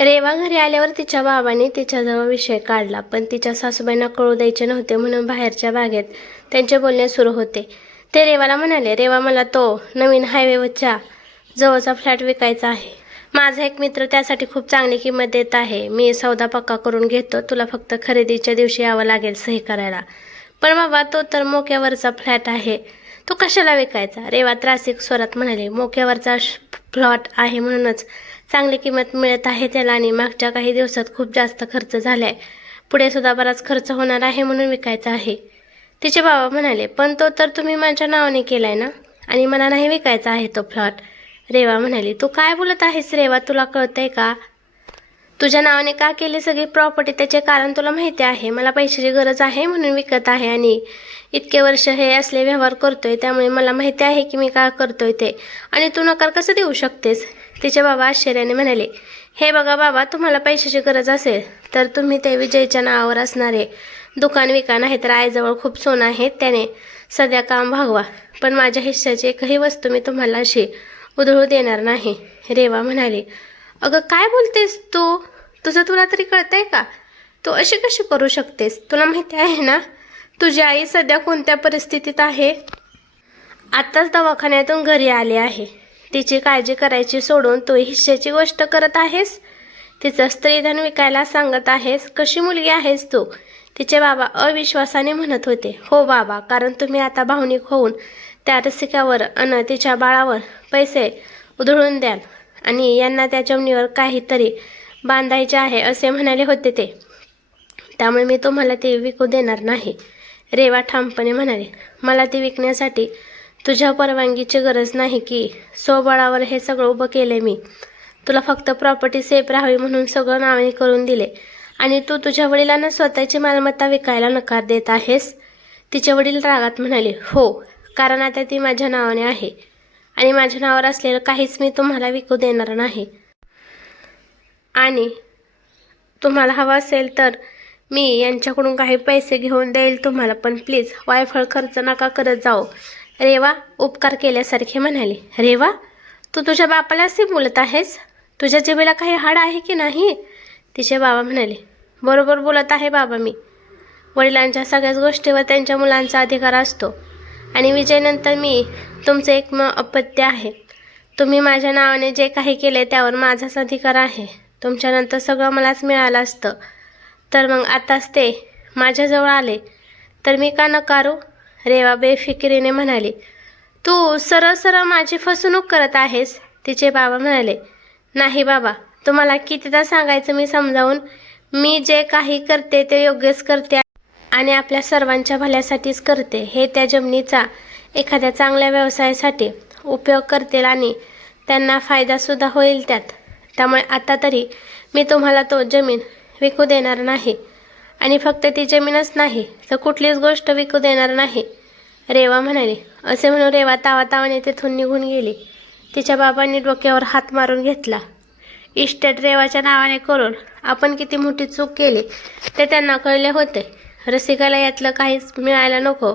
रेवा घरी आल्यावर तिच्या बाबांनी तिच्याजवळ विषय काढला, पण तिच्या सासूबाईंना कळू द्यायचे नव्हते म्हणून बाहेरच्या बागेत त्यांचे बोलणे सुरू होते. ते रेवाला म्हणाले, रेवा मला तो नवीन हायवेवरच्या जवळचा फ्लॅट विकायचा आहे. माझा एक मित्र त्यासाठी खूप चांगली किंमत देत आहे. मी सौदा पक्का करून घेतो, तुला फक्त खरेदीच्या दिवशी यावं लागेल सही करायला. पण बाबा तो तर मोक्यावरचा फ्लॅट आहे, तो कशाला विकायचा? रेवा त्रासिक स्वरात म्हणाले, मोक्यावरचा फ्लॉट आहे म्हणूनच चांगली किंमत मिळत आहे त्याला, आणि मागच्या काही दिवसात खूप जास्त खर्च झालाय, पुढे सुद्धा बराच खर्च होणार आहे म्हणून विकायचा आहे. तिचे बाबा म्हणाले, पण तो तर तुम्ही माझ्या नावाने केलाय ना, आणि मला नाही विकायचा आहे तो फ्लॉट. रेवा म्हणाली, तू काय बोलत आहेस रेवा, तुला कळतंय का? तुझ्या नावाने का केली सगळी प्रॉपर्टी त्याचे कारण तुला माहिती आहे. मला पैशाची गरज आहे म्हणून विकत आहे, आणि इतके वर्ष हे असले व्यवहार करतोय त्यामुळे मला माहिती आहे की मी काय करतोय ते, आणि तू नकार कसं देऊ शकतेस? तिचे बाबा आश्चर्याने म्हणाले, हे बघा बाबा, तुम्हाला पैशाची गरज असेल तर तुम्ही ते विजयच्या नावावर असणारे दुकान विका, नाही तर आईजवळ खूप सोनं आहे त्याने सध्या काम भागवा, पण माझ्या हिश्श्याची एकही वस्तू मी तुम्हाला अशी उधळू देणार नाही. रेवा म्हणाली, अगं काय बोलतेस तू? तुला तरी कळतंय का? तू अशी कशी करू शकतेस? तुला माहिती आहे ना तुझी आई सध्या कोणत्या परिस्थितीत आहे? आत्ताच दवाखान्यातून घरी आली आहे. तिची काळजी करायची सोडून तू हिश्श्याची गोष्ट करत आहेस, तिचं स्त्रीधन विकायला सांगत आहेस. कशी मुलगी आहेस तू? तिचे बाबा अविश्वासाने म्हणत होते, हो बाबा, कारण तुम्ही आता भावनिक होऊन त्या रसिकावर अन तिच्या बाळावर पैसे उधळून द्याल, आणि यांना त्या जमिनीवर काहीतरी बांधायचे आहे असे म्हणाले होते ते, त्यामुळे मी तुम्हाला ते विकू देणार नाही. रेवा ठामपणे म्हणाले, मला ती विकण्यासाठी तुझ्या परवानगीची गरज नाही की स्वबळावर हे सगळं उभं केले मी. तुला फक्त प्रॉपर्टी सेफ राहावी म्हणून सगळं नावाने करून दिले, आणि तू तुझ्या वडिलांना स्वतःची मालमत्ता विकायला नकार देत आहेस. तिचे वडील रागात म्हणाले, हो, कारण आता ती माझ्या नावाने आहे, आणि माझ्या नावावर असलेलं काहीच मी तुम्हाला विकू देणार नाही, आणि तुम्हाला हवं असेल तर मी यांच्याकडून काही पैसे घेऊन देईल तुम्हाला, पण प्लीज वायफळ खर्च नका करत जाऊ. रेवा उपकार केल्यासारखे म्हणाले, रेवा, तू तुझ्या बापाला असे बोलत आहेस? तुझ्या जिभेला काही हाड आहे की नाही? तिचे बाबा म्हणाले, बरोबर बोलत आहे बाबा मी. वडिलांच्या सगळ्याच गोष्टीवर त्यांच्या मुलांचा अधिकार असतो, आणि विजयनंतर मी तुमचे एकमेव अपत्य आहे. तुम्ही माझ्या नावाने जे काही केले त्यावर माझाच अधिकार आहे. तुमच्यानंतर सगळं मलाच मिळालं असतं, तर मग आताच ते माझ्याजवळ आले तर मी का नकारू? रेवा बेफिकिरीने म्हणाली, तू सरळ सरळ माझी फसवणूक करत आहेस. तिचे बाबा म्हणाले, नाही बाबा, तुम्हाला कितीदा सांगायचं मी समजावून, मी जे काही करते ते योग्यच करते आणि आपल्या सर्वांच्या भल्यासाठीच करते. हे त्या जमिनीचा एखाद्या चांगल्या व्यवसायासाठी उपयोग करतील आणि त्यांना फायदासुद्धा होईल त्यात. त्यामुळे आता तरी मी तुम्हाला तो जमीन विकू देणार नाही, आणि फक्त ती जमीनच नाही तर कुठलीच गोष्ट विकू देणार नाही. रेवा म्हणाली. असे म्हणून रेवा तावातावाने तेथून निघून गेली. तिच्या बाबांनी डोक्यावर हात मारून घेतला. इस्टेट रेवाच्या नावाने करून आपण किती मोठी चूक केली ते त्यांना कळले होते. रसिकाला यातलं काहीच मिळायला नको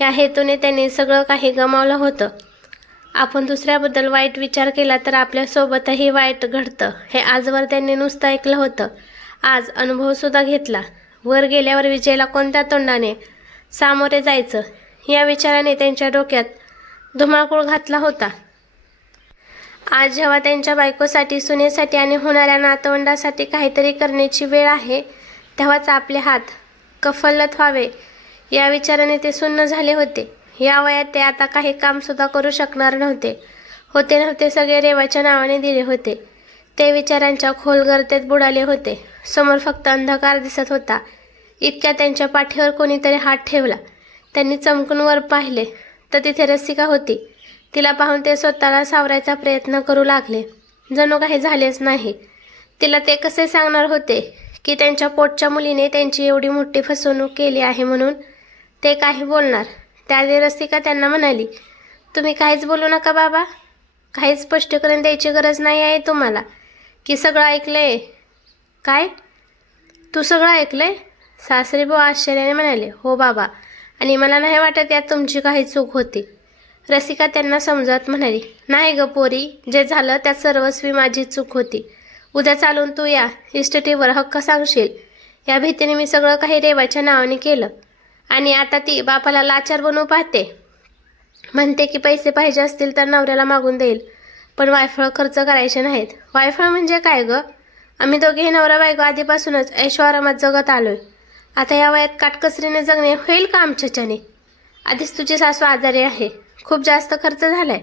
या हेतूने त्यांनी सगळं काही गमावलं होतं. आपण दुसऱ्याबद्दल वाईट विचार केला तर आपल्यासोबतही वाईट घडतं हे आजवर त्यांनी नुसतं ऐकलं होतं. आज अनुभवसुद्धा घेतला. वर गेल्यावर विजयला कोणत्या तोंडाने सामोरे जायचं या विचाराने त्यांच्या डोक्यात धुमाकूळ घातला होता. आज जेव्हा त्यांच्या बायकोसाठी, सुनेसाठी आणि होणाऱ्या नातवंडासाठी काहीतरी करण्याची वेळ आहे, तेव्हाच आपले हात कफल्लत व्हावे या विचाराने ते सुन्न झाले होते. या वयात ते आता काही कामसुद्धा करू शकणार नव्हते सगळे रेवाच्या नावाने दिले होते. ते विचारांच्या खोल गर्तेत बुडाले होते. समोर फक्त अंधकार दिसत होता. इतक्या त्यांच्या पाठीवर कोणीतरी हात ठेवला. त्यांनी चमकून वर पाहिले तर तिथे रसिका होती. तिला पाहून ते स्वतःला सावरायचा प्रयत्न करू लागले. जणू काही झालेच नाही. तिला ते कसे सांगणार होते की त्यांच्या पोटच्या मुलीने त्यांची एवढी मोठी फसवणूक केली आहे म्हणून? ते काही बोलणार. त्यावेळी रसिका त्यांना म्हणाली, तुम्ही काहीच बोलू नका बाबा. काहीच स्पष्टीकरण द्यायची गरज नाही आहे तुम्हाला. की सगळं ऐकलंय? काय? तू सगळं ऐकलंय? सासरेबुवा आश्चर्याने म्हणाले, हो बाबा, आणि मला नाही वाटत यात तुमची काही चूक होती. रसिका त्यांना समजावत म्हणाली, नाही ग पोरी, जे झालं त्यात सर्वस्वी माझी चूक होती. उद्या चालून तू या इस्टेटीवर हक्क सांगशील या भीतीने मी सगळं काही रेवाच्या नावाने केलं. आणि आता ती बापाला लाचार बनवू पाहते. म्हणते की पैसे पाहिजे असतील तर नवऱ्याला मागून देईल, पण वायफळ खर्च करायचे नाहीत. वायफळ म्हणजे काय ग? आम्ही दोघेही नवरा बायको आधीपासूनच ऐशोआरामात जगत आलोय. आता या वयात काटकसरीने जगणे होईल का आमच्याच्याने? आधीच तुझी सासू आजारी आहे, खूप जास्त खर्च झालाय.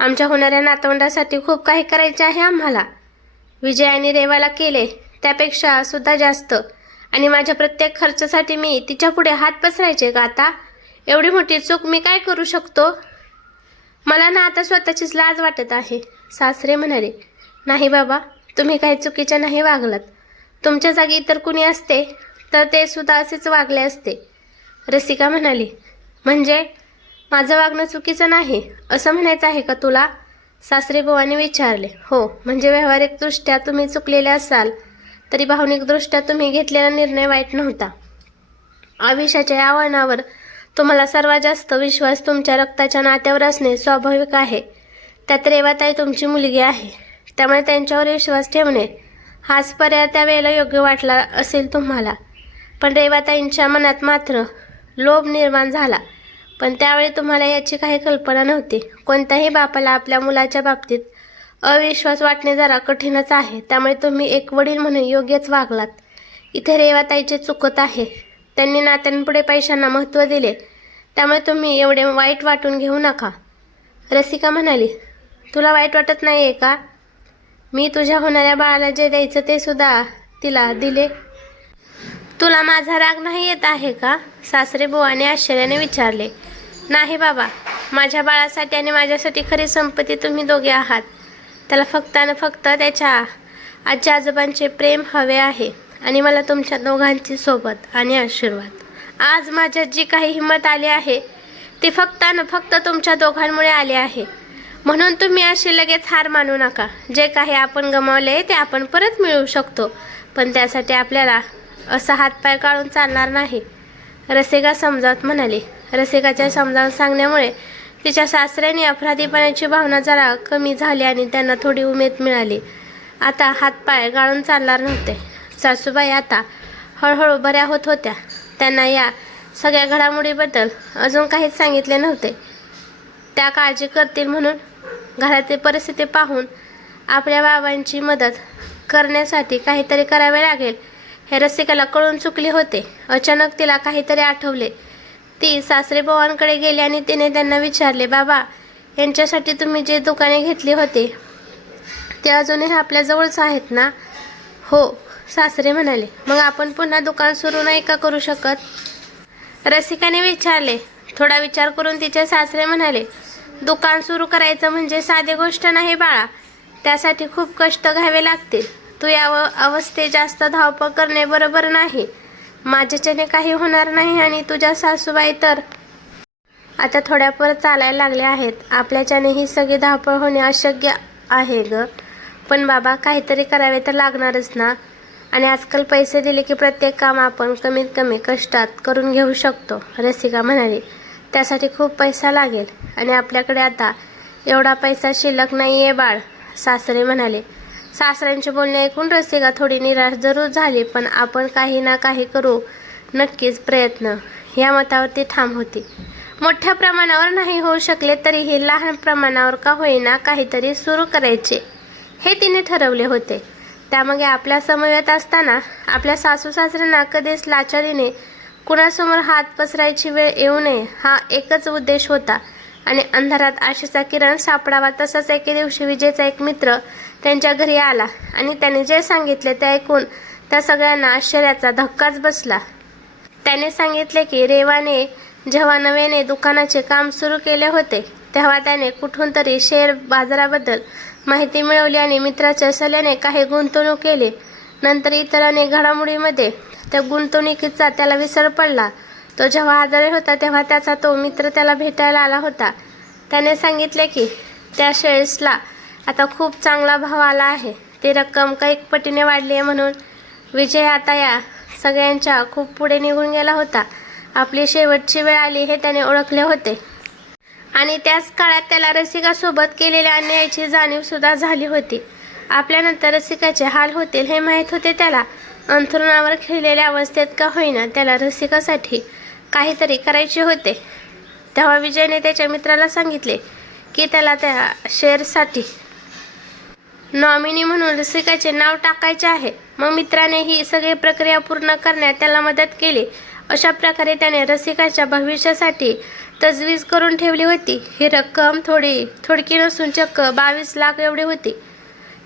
आमच्या होणाऱ्या नातवंडासाठी खूप काही करायचे आहे आम्हाला. विजय आणि रेवाला केले त्यापेक्षा सुद्धा जास्त. आणि माझ्या प्रत्येक खर्चासाठी मी तिच्या पुढे हात पसरायचे का आता? एवढी मोठी चूक मी काय करू शकतो? मला ना आता स्वतःचीच लाज वाटत आहे. सासरे म्हणाले, नाही बाबा, तुम्ही काही चुकीच्या नाही वागलात. तुमच्या जागी इतर कुणी असते तर ते सुद्धा असेच वागले असते. रसिका म्हणाली, म्हणजे माझं वागणं चुकीचं नाही असं म्हणायचं आहे का तुला? सासरे बुवाने विचारले. हो, म्हणजे व्यावहारिकदृष्ट्या तुम्ही चुकलेले असाल तरी भावनिकदृष्ट्या तुम्ही घेतलेला निर्णय वाईट नव्हता. आयुष्याच्या या वळणावर तुम्हाला सर्वात जास्त विश्वास तुमच्या रक्ताच्या नात्यावर असणे स्वाभाविक आहे. त्यात रेवाताई तुमची मुलगी आहे, त्यामुळे त्यांच्यावर विश्वास ठेवणे हाच पर्याय त्यावेळेला योग्य वाटला असेल तुम्हाला. पण रेवाताईंच्या मनात मात्र लोभ निर्माण झाला. पण त्यावेळी तुम्हाला याची काही कल्पना नव्हती. कोणत्याही बापाला आपल्या मुलाच्या बाबतीत अविश्वास वाटणे जरा कठीणच आहे, त्यामुळे तुम्ही एक वडील म्हणून योग्यच वागलात. इथे रेवाताईचे चुकत आहे. त्यांनी नात्यांपुढे पैशांना महत्त्व दिले, त्यामुळे तुम्ही एवढे वाईट वाटून घेऊ नका. रसिका म्हणाली, तुला वाईट वाटत नाही आहे का? मी तुझ्या होणाऱ्या बाळाला जे द्यायचं ते सुद्धा तिला दिले. तुला माझा राग नाही येत आहे का? सासरे बुवाने आश्चर्याने विचारले. नाही बाबा, माझ्या बाळासाठी आणि माझ्यासाठी खरी संपत्ती तुम्ही दोघे आहात. त्याला फक्त आणि फक्त त्याच्या आजी आजोबांचे प्रेम हवे आहे आणि मला तुमच्या दोघांची सोबत आणि आशीर्वाद. आज माझ्यात जी काही हिंमत आली आहे ती फक्त आणि फक्त तुमच्या दोघांमुळे आली आहे. म्हणून तुम्ही अशी लगेच हार मानू नका. जे काही आपण गमावले ते आपण परत मिळवू शकतो, पण त्यासाठी आपल्याला असा हातपाय काढून चालणार नाही. रसिका समजावत म्हणाली. रसिकाच्या समजावून सांगण्यामुळे तिच्या सासऱ्याने अपराधीपणाची भावना जरा कमी झाली आणि त्यांना थोडी उमेद मिळाली. आता हातपाय गाळून चालणार नव्हते. सासूबाई आता हळूहळू बऱ्या होत होत्या. त्यांना या सगळ्या घडामोडीबद्दल अजून काहीच सांगितले नव्हते. त्या काळजी करतील म्हणून घरातील परिस्थिती पाहून आपल्या बाबांची मदत करण्यासाठी काहीतरी करावे लागेल हे रसिकाला कळून चुकले होते. अचानक तिला काहीतरी आठवले. ती सासरेबुवांकडे गेली आणि तिने त्यांना विचारले, बाबा, यांच्यासाठी तुम्ही जे दुकाने घेतली होते ते अजूनही आपल्याजवळच आहेत ना? हो, सासरे म्हणाले. मग आपण पुन्हा दुकान सुरू नाही का करू शकत? रसिकाने विचारले. थोडा विचार करून तिचे सासरे म्हणाले, दुकान सुरू करायचं म्हणजे साधी गोष्ट नाही बाळा. त्यासाठी खूप कष्ट घ्यावे लागतील. तू या अवस्थेत जास्त धावपळ करणे बरोबर नाही. माझ्याच्याने काही होणार नाही आणि तुझ्या सासूबाई तर आता थोड्यापर चालायला लागल्या आहेत. आपल्याच्याने ही सगळी धावपळ होणे अशक्य आहे ग. पण बाबा, काहीतरी करावे तर लागणारच ना. आणि आजकाल पैसे दिले की प्रत्येक काम आपण कमीत कमी कष्टात करून घेऊ शकतो. रसिका म्हणाली, त्यासाठी खूप पैसा लागेल आणि आपल्याकडे आता एवढा पैसा शिल्लक नाही आहे बाळ, सासरे म्हणाले. सासऱ्यांचे बोलणे ऐकून रसिका थोडी निराश जरूर झाली, पण आपण काही ना काही करू नक्कीच प्रयत्न या मतावर ती ठाम होती. मोठ्या प्रमाणावर नाही होऊ शकले तरीही लहान प्रमाणावर का होईना काहीतरी सुरू करायचे हे तिने ठरवले होते. त्यामागे आपल्या समवेत असताना आपल्या सासू सासऱ्यांना कधीच लाचारीने कुणासमोर हात पसरायची वेळ येऊ नये हा एकच उद्देश होता. आणि अंधारात आशेचा किरण सापडावा. तसंच एके दिवशी विजयचा एक मित्र त्यांच्या घरी आला आणि त्याने जे सांगितले ते ऐकून त्या सगळ्यांना आश्चर्याचा धक्काच बसला. त्याने सांगितले की रेवाने जेव्हा नव्याने दुकानाचे काम सुरू केले होते तेव्हा त्याने कुठून तरी शेअर बाजाराबद्दल माहिती मिळवली आणि मित्राच्या सल्ल्याने काही गुंतवणूक केली. नंतर इतर अनेक घडामोडीमध्ये त्या गुंतवणुकीचा त्याला विसर पडला. तो जेव्हा आजारी होता तेव्हा त्याचा तो मित्र त्याला भेटायला आला होता. त्याने सांगितले की त्या शेअर्सला आता खूप चांगला भाव आला आहे. ती रक्कम कैक पटीने वाढली आहे. म्हणून विजय आता या सगळ्यांच्या खूप पुढे निघून गेला होता. आपली शेवटची वेळ आली हे त्याने ओळखले होते आणि त्याच काळात त्याला रसिकासोबत केलेल्या अन्यायाची जाणीव सुद्धा झाली होती. आपल्यानंतर रसिकाचे हाल होतील हे माहीत होते त्याला. अंथरुणावर खेळलेल्या अवस्थेत का होईना त्याला रसिकासाठी काहीतरी करायचे होते. तेव्हा विजयने त्याच्या मित्राला सांगितले की त्याला त्या शेअरसाठी नॉमिनी म्हणून रसिकाचे नाव टाकायचे आहे. मग मित्राने ही सगळी प्रक्रिया पूर्ण करण्यात त्याला मदत केली. अशा प्रकारे त्याने रसिकाच्या भविष्यासाठी तजवीज करून ठेवली होती. ही रक्कम थोडकी नसून चक्क 22 लाख एवढी होती.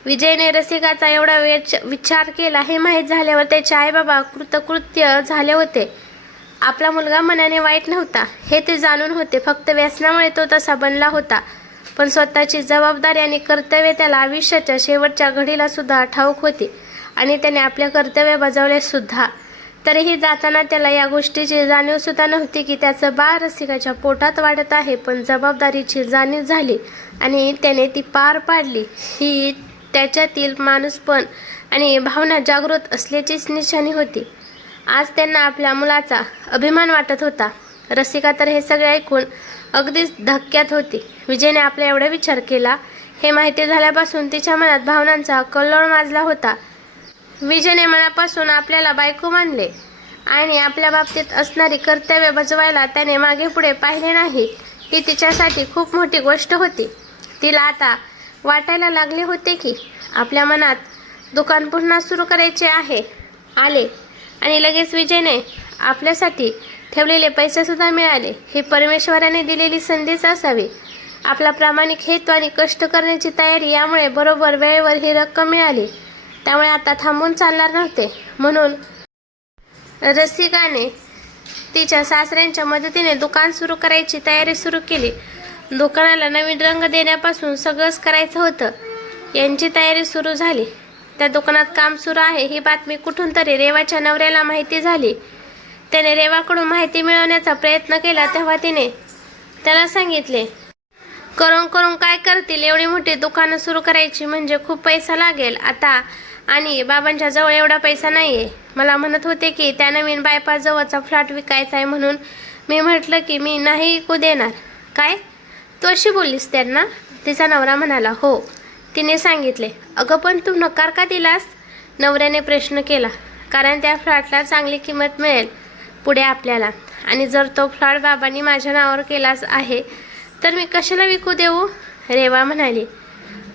विजयने रसिकाचा एवढा वेळ विचार केला हे माहीत झाल्यावर त्याचे आईबाबा कृतकृत्य झाले होते. आपला मुलगा मनाने वाईट नव्हता हे ते जाणून होते. फक्त व्यसनामुळे तो तसा बनला होता. पण स्वतःची जबाबदारी आणि कर्तव्य त्याला आयुष्याच्या शेवटच्या घडीला सुद्धा ठाऊक होती आणि त्याने आपले कर्तव्य बजावले सुद्धा. तरीही जाताना त्याला या गोष्टीची जाणीव सुद्धा नव्हती की त्याचं बाळ रसिकाच्या पोटात वाढत आहे. पण जबाबदारीची जाणीव झाली आणि त्याने ती पार पाडली. ही त्याच्यातील माणूसपण आणि भावना जागृत असल्याचीच निशाणी होती. आज त्यांना आपल्या मुलाचा अभिमान वाटत होता. रसिका तर हे सगळे ऐकून अगदीच धक्क्यात होती. विजयने आपला एवढा विचार केला हे माहिती झाल्यापासून तिच्या मनात भावनांचा कल्लोळ माजला होता. विजयने मनापासून आपल्याला बायको मानले आणि आपल्या बाबतीत असणारी कर्तव्य बजवायला त्याने मागे पुढे पाहिले नाही. ही तिच्यासाठी खूप मोठी गोष्ट होती. तिला आता वाटायला लागले होते की आपल्या मनात दुकान पुन्हा सुरू करायचे आले आणि लगेच विजयने आपल्यासाठी ठेवलेले पैसे सुद्धा मिळाले. ही परमेश्वराने दिलेली संधीच असावी. आपला प्रामाणिक हेतू आणि कष्ट करण्याची तयारी यामुळे बरोबर वेळेवर ही रक्कम मिळाली. त्यामुळे आता थांबून चालणार नव्हते. म्हणून रसिकाने तिच्या सासऱ्यांच्या मदतीने दुकान सुरू करायची तयारी सुरू केली. दुकानाला नवीन रंग देण्यापासून सगळंच करायचं होतं. यांची तयारी सुरू झाली. त्या दुकानात काम सुरू आहे ही बातमी कुठून तरी रेवाच्या नवऱ्याला माहिती झाली. त्याने रेवाकडून माहिती मिळवण्याचा प्रयत्न केला. तेव्हा तिने त्याला सांगितले, करून काय करतील, एवढी मोठी दुकानं सुरू करायची म्हणजे खूप पैसा लागेल आता आणि बाबांच्या जवळ एवढा पैसा नाहीये. मला म्हणत होते की त्या नवीन बायपास जवळचा फ्लॅट विकायचा आहे म्हणून मी म्हटलं की मी नाही विकू देणार. काय तू अशी बोललीस त्यांना? तिचा नवरा म्हणाला. हो, तिने सांगितले. अगं पण तू नकार का दिलास? नवऱ्याने प्रश्न केला. कारण त्या फ्लॅटला चांगली किंमत मिळेल पुढे आपल्याला आणि जर तो फ्लॅट बाबांनी माझ्या नावावर केलाच आहे तर मी कशाला विकू देऊ? रेवा म्हणाली.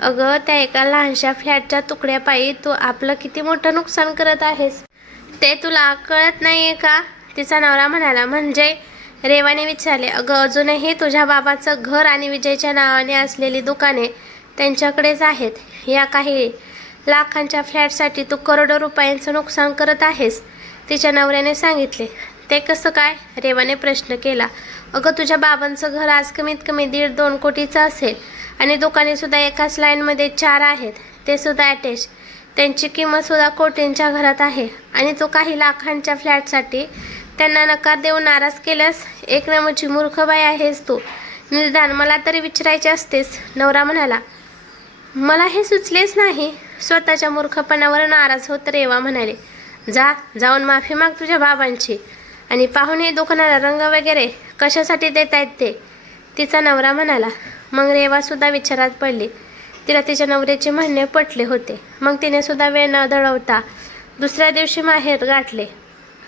अगं त्या एका लहानशा फ्लॅटच्या तुकड्यापायी तू आपलं किती मोठं नुकसान करत आहेस ते तुला कळत नाहीये का? तिचा नवरा म्हणाला. म्हणजे? रेवाने विचारले. अगं अजूनही तुझ्या बाबाचं घर आणि विजयच्या नावाने असलेली दुकाने त्यांच्याकडेच आहेत. या काही लाखांच्या फ्लॅटसाठी तू करोडो रुपयांचं नुकसान करत आहेस, तिच्या नवऱ्याने सांगितले. ते कसं काय? रेवाने प्रश्न केला. अगं तुझ्या बाबांचं घर आज कमीत कमी 1.5-2 कोटीचं असेल आणि दुकानेसुद्धा एकाच लाईनमध्ये 4 आहेत, ते सुद्धा अटॅच. त्यांची किंमतसुद्धा कोटींच्या घरात आहे आणि तू काही लाखांच्या फ्लॅटसाठी त्यांना नकार देऊन नाराज केल्यास? एक नंबरची मूर्ख बाई आहेस तू. निदान मला तरी विचारायचे असतेस. नवरा म्हणाला. मला हे सुचलेच नाही. स्वतःच्या मूर्खपणावर नाराज होत रेवा म्हणाले. जाऊन माफी माग तुझ्या बाबांची आणि पाहुणे दुकानाला रंग वगैरे कशासाठी देत आहेत ते, तिचा नवरा म्हणाला. मग रेवा सुद्धा विचारात पडली. तिला तिच्या नवऱ्याचे म्हणणे पटले होते. मग तिने सुद्धा वेळ न दळवता दुसऱ्या दिवशी माहेर गाठले.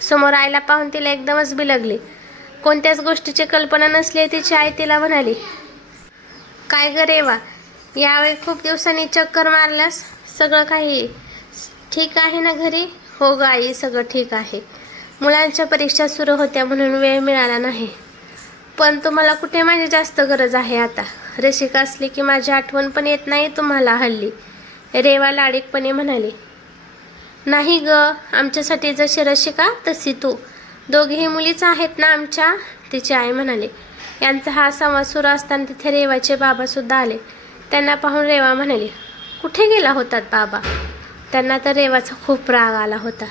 समोर आईला पाहून तिला एकदमच बिलगली. कोणत्याच गोष्टीची कल्पना नसली तिची आई तिला म्हणाली. काय ग रेवा, यावेळी खूप दिवसांनी चक्कर मारल्यास? सगळं काही ठीक आहे ना घरी? हो ग आई, सगळं ठीक आहे. मुलांच्या परीक्षा सुरू होत्या म्हणून वेळ मिळाला नाही. पण तुम्हाला कुठे माझी जास्त गरज आहे आता. रसिका असली की माझी आठवण पण येत नाही तुम्हाला हल्ली, रेवा लाडीकपणे म्हणाली. नाही ग, आमच्यासाठी जशी रसिका तशी तू. दोघेही मुलीच आहेत ना आमच्या, तिची आई म्हणाली. यांचा हा संवाद सुरू असताना तिथे रेवाचे बाबासुद्धा आले. त्यांना पाहून रेवा म्हणाली. कुठे गेला होतात बाबा? त्यांना तर रेवाचा खूप राग आला होता.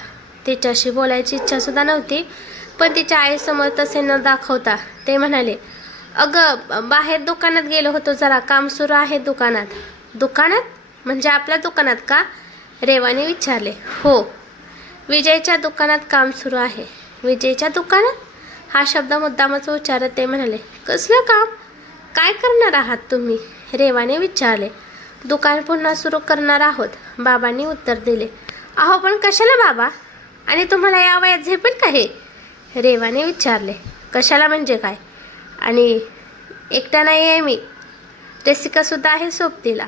तिच्याशी बोलायची इच्छासुद्धा नव्हती, पण तिच्या आईसमोर तसे न दाखवता ते म्हणाले. अगं बाहेर दुकानात गेलो होतो, जरा काम सुरू आहे दुकानात. दुकानात? म्हणजे आपल्या दुकानात का? रेवाने विचारले. हो, विजयच्या दुकानात काम सुरू आहे. विजयच्या दुकानात? हा शब्द मुद्दामच उच्चारत ते म्हणाले. कसलं काम? काय करणार आहात तुम्ही? रेवाने विचारले. दुकान पुन्हा सुरू करणार आहोत, बाबांनी उत्तर दिले. अहो पण कशाला बाबा, आणि तुम्हाला या वयात झेपेल का हे, रेवाने विचारले. कशाला म्हणजे काय, आणि एकटा नाही आहे मी, रसिकासुद्धा आहे सोबतीला.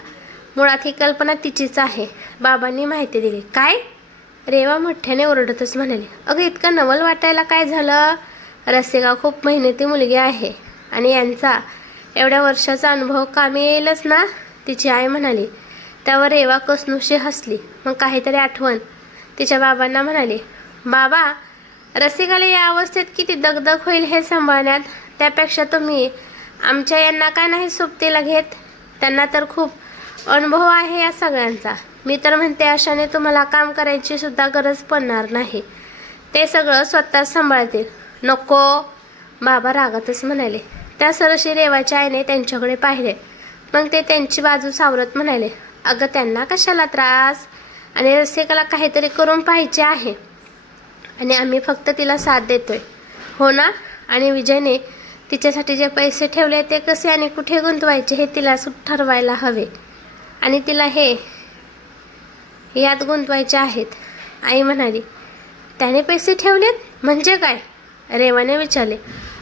मुळात ही कल्पना तिचीच आहे, बाबांनी माहिती दिली. काय, रेवा मोठ्याने ओरडतच म्हणाली. अगं इतकं नवल वाटायला काय झालं, रसिका खूप मेहनती मुलगी आहे आणि यांचा एवढ्या वर्षाचा अनुभव कामी येईलच ना, तिची आई म्हणाली. त्यावर रेवा कसनुशी हसली. मग काहीतरी आठवण तिच्या बाबांना म्हणाली. बाबा, रसिकाला या अवस्थेत किती दगदग होईल हे सांभाळण्यात, त्यापेक्षा तुम्ही आमच्या यांना काय नाही सोबतीला घेत, त्यांना तर खूप अनुभव आहे या सगळ्यांचा. मी तर म्हणते अशाने तुम्हाला काम करायची सुद्धा गरज पडणार नाही, ते सगळं स्वतःच सांभाळतील. नको, बाबा रागातच म्हणाले. त्या सरशी रेवाच्या आईने त्यांच्याकडे पाहिले. मग ते त्यांची बाजू सावरत म्हणाले. अगं त्यांना कशाला त्रास, आणि रसिकाला काहीतरी करून पाहिजे आहे आणि आम्ही फक्त तिला साथ देतोय, हो ना. आणि विजयने तिच्यासाठी जे पैसे ठेवले ते कसे आणि कुठे गुंतवायचे हे तिला ठरवायला हवे, आणि तिला हे यात गुंतवायचे आहेत, आई म्हणाली. त्याने पैसे ठेवलेत म्हणजे काय, रेवाने विचारले.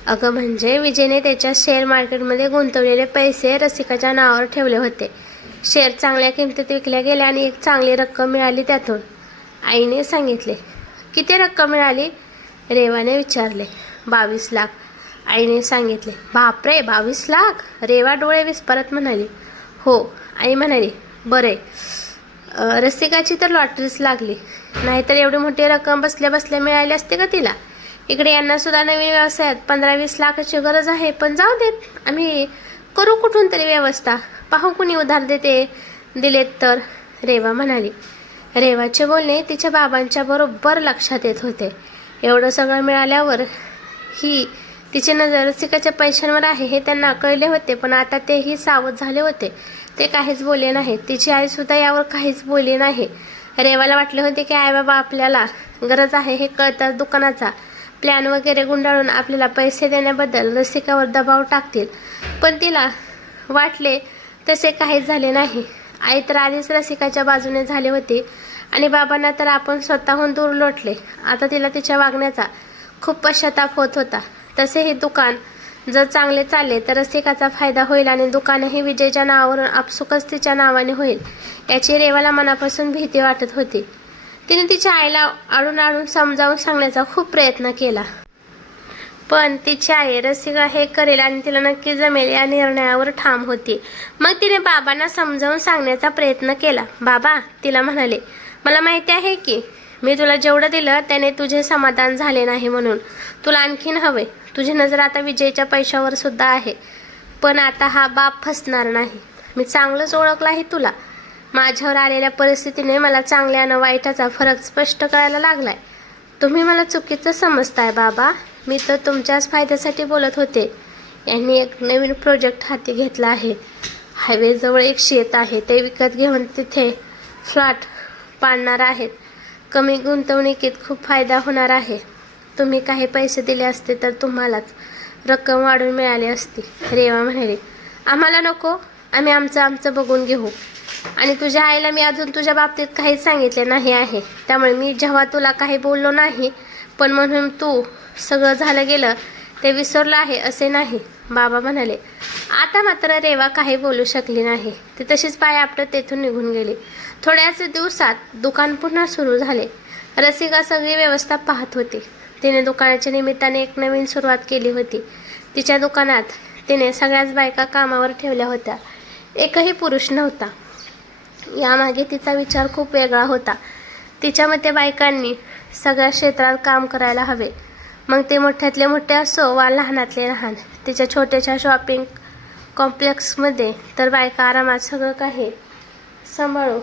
अगं म्हणजे विजयने त्याच्या शेअर मार्केटमध्ये गुंतवलेले पैसे रसिकाच्या नावावर ठेवले होते. शेअर चांगल्या किमतीत विकल्या गेले आणि एक चांगली रक्कम मिळाली त्यातून, आईने सांगितले. किती रक्कम मिळाली, रेवाने विचारले. 22 लाख, आईने सांगितले. बापरे, 22 लाख, रेवा डोळे विस्फारत म्हणाली. हो, आई म्हणाली. बरे, रसिकाची तर लॉटरीच लागली, नाहीतर एवढी मोठी रक्कम बसल्या बसल्या मिळाली असते का तिला. इकडे यांना सुद्धा नवीन व्यवसायात 15-20 लाखाची गरज आहे, पण जाऊ देत, आम्ही करू कुठून तरी व्यवस्था, पाहू कुणी उधार दिलेत तर, रेवा म्हणाली. रेवाचे बोलणे तिच्या बाबांच्या बरोबर लक्षात येत होते. एवढं सगळं मिळाल्यावर ही तिची नजर रसिकाच्या पैशांवर आहे हे त्यांना कळले होते, पण आता तेही सावध झाले होते. ते काहीच बोलले नाही. तिची आईसुद्धा यावर काहीच बोलली नाही. रेवाला वाटले होते की आईबाबा आपल्याला गरज आहे हे कळताच दुकानाचा प्लॅन वगैरे गुंडाळून आपल्याला पैसे देण्याबद्दल रसिकावर दबाव टाकतील, पण तिला वाटले तसे काहीच झाले नाही. आई तर आधीच रसिकाच्या बाजूने झाले होते आणि बाबांना तर आपण स्वतःहून दूर लोटले. आता तिला तिच्या वागण्याचा खूप पश्चाताप होत होता. तसे हे दुकान जर चांगले चालले तर रसिकाचा फायदा होईल आणि दुकानही विजयच्या नावावरून आपसुकच तिच्या नावाने होईल, याची रेवाला मनापासून भीती वाटत होती. तिने तिच्या आईला आडून समजावून सांगण्याचा खूप प्रयत्न केला, पण तिची आई रसिका हे करेल आणि तिला नक्की जमेल या निर्णयावर ठाम होती. मग तिने बाबांना समजावून सांगण्याचा प्रयत्न केला. बाबा, तिला म्हणाले, मला माहिती आहे की मी तुला जेवढं दिलं त्याने तुझे समाधान झाले नाही, म्हणून तुला आणखीन हवे. तुझी नजर आता विजयच्या पैशावर सुद्धा आहे, पण आता हा बाप फसणार नाही. मी चांगलंच ओळखलं आहे तुला. माझ्यावर आलेल्या परिस्थितीने मला चांगल्या आणि वाईटाचा फरक स्पष्ट कळायला लागलाय. तुम्ही मला चुकीचं समजताय बाबा, मी तर तुमच्याच फायद्यासाठी बोलत होते. यांनी एक नवीन प्रोजेक्ट हाती घेतला आहे. हायवेजवळ एक शेत आहे, ते विकत घेऊन तिथे फ्लॅट पाडणार आहेत. कमी गुंतवणुकीत खूप फायदा होणार आहे. तुम्ही काही पैसे दिले असते तर तुम्हालाच रक्कम वाढून मिळाली असती, रेवा म्हणाली. आम्हाला नको, आम्ही आमचं बघून घेऊ. आणि तुझ्या आईला मी अजून तुझ्या बाबतीत काहीच सांगितले नाही आहे, त्यामुळे मी जेव्हा तुला काही बोललो नाही, पण म्हणून तू सगळं झालं गेलं ते विसरलं आहे असे नाही, बाबा म्हणाले. आता मात्र रेवा काही बोलू शकली नाही. ती तशीच पाय आपटत तेथून निघून गेली. थोड्याच दिवसात दुकान पुन्हा सुरू झाले. रसिका सगळी व्यवस्था पाहत होती. तिने दुकानाच्या निमित्ताने एक नवीन सुरुवात केली होती. तिच्या दुकानात तिने सगळ्याच बायका कामावर ठेवल्या होत्या. एकही पुरुष नव्हता. यामागे तिचा विचार खूप वेगळा होता. तिच्या मते बायकांनी सगळ्या क्षेत्रात काम करायला हवे, मग ते मोठ्यातले मोठे असो वा लहानातले लहान. तिच्या छोट्याशा शॉपिंग कॉम्प्लेक्समध्ये तर बायका आरामात सगळं काही सांभाळू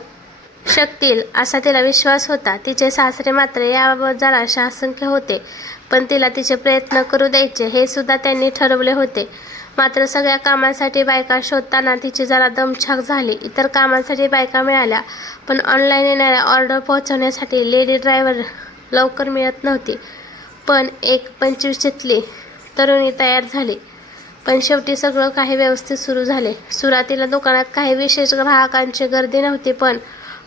शकतील असा तिला विश्वास होता. तिचे सासरे मात्र याबाबत जराशे असंख्य होते, पण तिला तिचे प्रयत्न करू द्यायचे हे सुद्धा त्यांनी ठरवले होते. मात्र सगळ्या कामांसाठी बायका शोधताना तिची जरा दमछाक झाली. इतर कामांसाठी बायका मिळाल्या, पण ऑनलाईन येणाऱ्या ऑर्डर पोहोचवण्यासाठी लेडी ड्रायव्हर लवकर मिळत नव्हती. पण एक 25शीतली तरुणी तयार झाली. पण शेवटी सगळं काही व्यवस्थित सुरू झाले. सुरुवातीला दुकानात काही विशेष ग्राहकांची गर्दी नव्हती, पण